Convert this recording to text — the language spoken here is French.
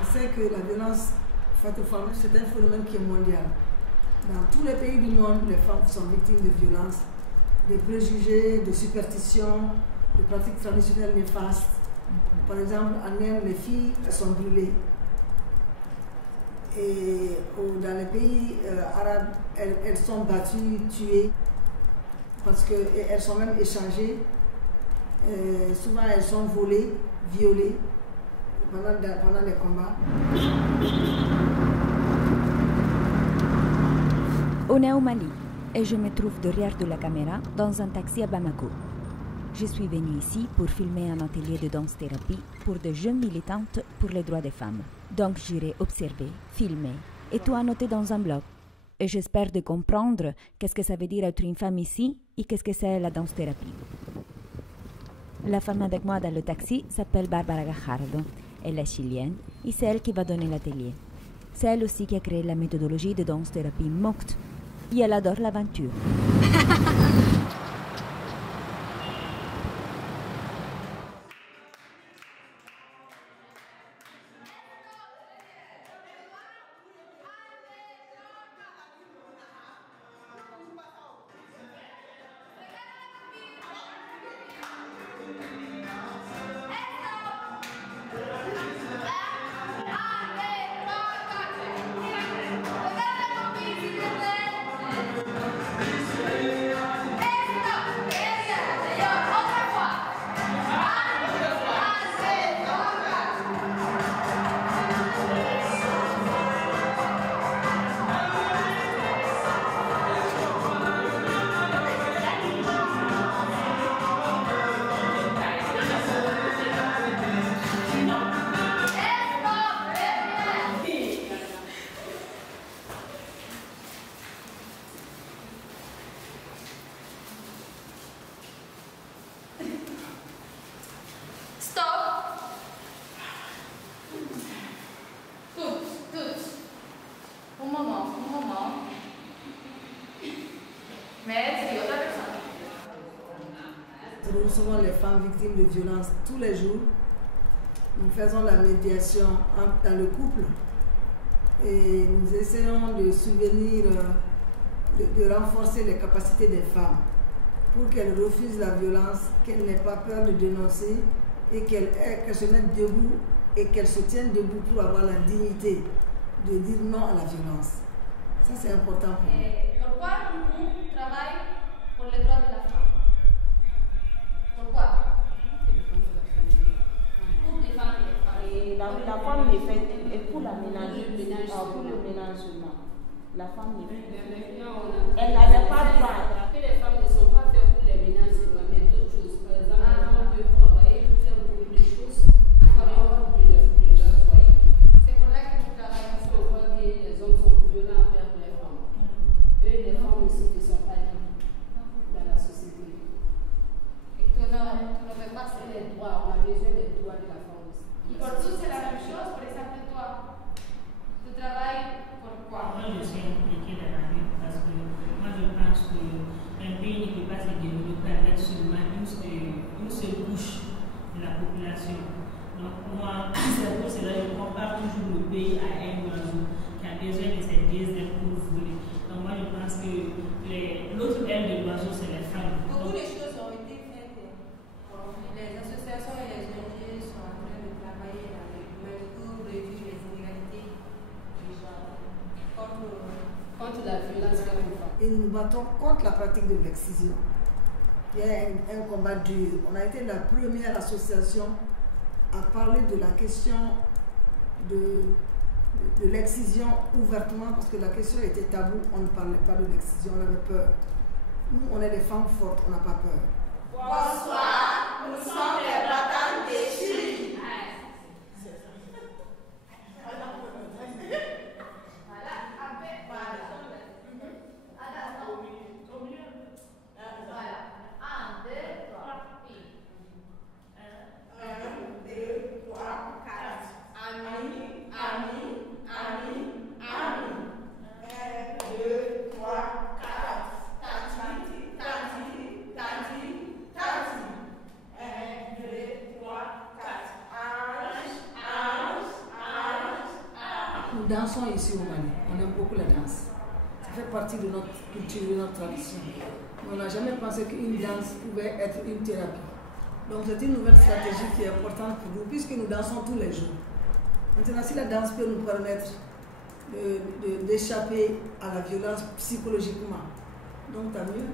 On sait que la violence faite aux femmes, c'est un phénomène qui est mondial. Dans tous les pays du monde, les femmes sont victimes de violences, de préjugés, de superstitions, de pratiques traditionnelles néfastes. Par exemple, en Inde, les filles sont brûlées. Et dans les pays arabes, elles sont battues, tuées, parce qu'elles sont même échangées. Souvent, elles sont volées, violées pendant les combats. On est au Mali et je me trouve derrière de la caméra dans un taxi à Bamako. Je suis venue ici pour filmer un atelier de danse-thérapie pour de jeunes militantes pour les droits des femmes. Donc j'irai observer, filmer et tout annoter dans un blog. Et j'espère de comprendre qu'est-ce que ça veut dire être une femme ici et qu'est-ce que c'est la danse-thérapie. La femme avec moi dans le taxi s'appelle Barbara Gajardo. Elle est chilienne et c'est elle qui va donner l'atelier. C'est elle aussi qui a créé la méthodologie de danse-thérapie MOCT. Et elle adore l'aventure. Nous recevons les femmes victimes de violences tous les jours. Nous faisons la médiation dans le couple et nous essayons de subvenir, de renforcer les capacités des femmes pour qu'elles refusent la violence, qu'elles n'aient pas peur de dénoncer et qu'elles se mettent debout et qu'elles se tiennent debout pour avoir la dignité de dire non à la violence. Ça, c'est important pour nous. Pourquoi nous travaillons pour les droits de la femme? Pourquoi? Pour défendre les femmes. Et la femme est faite pour la ménage, pour le ménage seulement. La femme est faite. Elle n'avait pas droit. Les femmes ne sont pas faites pour les ménages seulement, mais d'autres choses. Par exemple, la femme peut travailler, faire beaucoup de choses, avoir de leur foyer. C'est pour là que nous travaillons. On voit que les hommes sont violents envers les femmes. Eux, les femmes aussi ne sont pas libres dans la société. Et tu ne veux pas C'est les droits, on a besoin des droits de la femme aussi. Pour tous, c'est la même chose. Par exemple, toi, tu travailles pour quoi? Moi, je suis impliquée dans la lutte parce que moi, je pense qu'un pays ne peut pas se développer avec seulement une seule couche de la population. Donc, moi, c'est pour cela que je compare toujours le pays à un oiseau qui a besoin de ses deux ailes pour voler. Donc, moi, je pense que l'autre aile de l'oiseau, c'est les femmes. Beaucoup de choses ont été faites. Les associations et les ONG sont en train de travailler dans les domaines pour réduire les inégalités Contre la violence faite aux femmes. Et nous nous battons contre la pratique de l'excision. Il y a un combat dur. On a été la première association à parler de la question de l'excision ouvertement parce que la question était taboue. On ne parlait pas de l'excision, on avait peur. Nous, on est des femmes fortes, on n'a pas peur. Bonsoir, nous sommes les batailles des Chili. Tati. Nous dansons ici au Mali, on aime beaucoup la danse. Ça fait partie de notre culture, de notre tradition. On n'a jamais pensé qu'une danse pouvait être une thérapie. Donc c'est une nouvelle stratégie qui est importante pour nous, puisque nous dansons tous les jours. Maintenant, si la danse peut nous permettre d'échapper à la violence psychologiquement, donc tant mieux.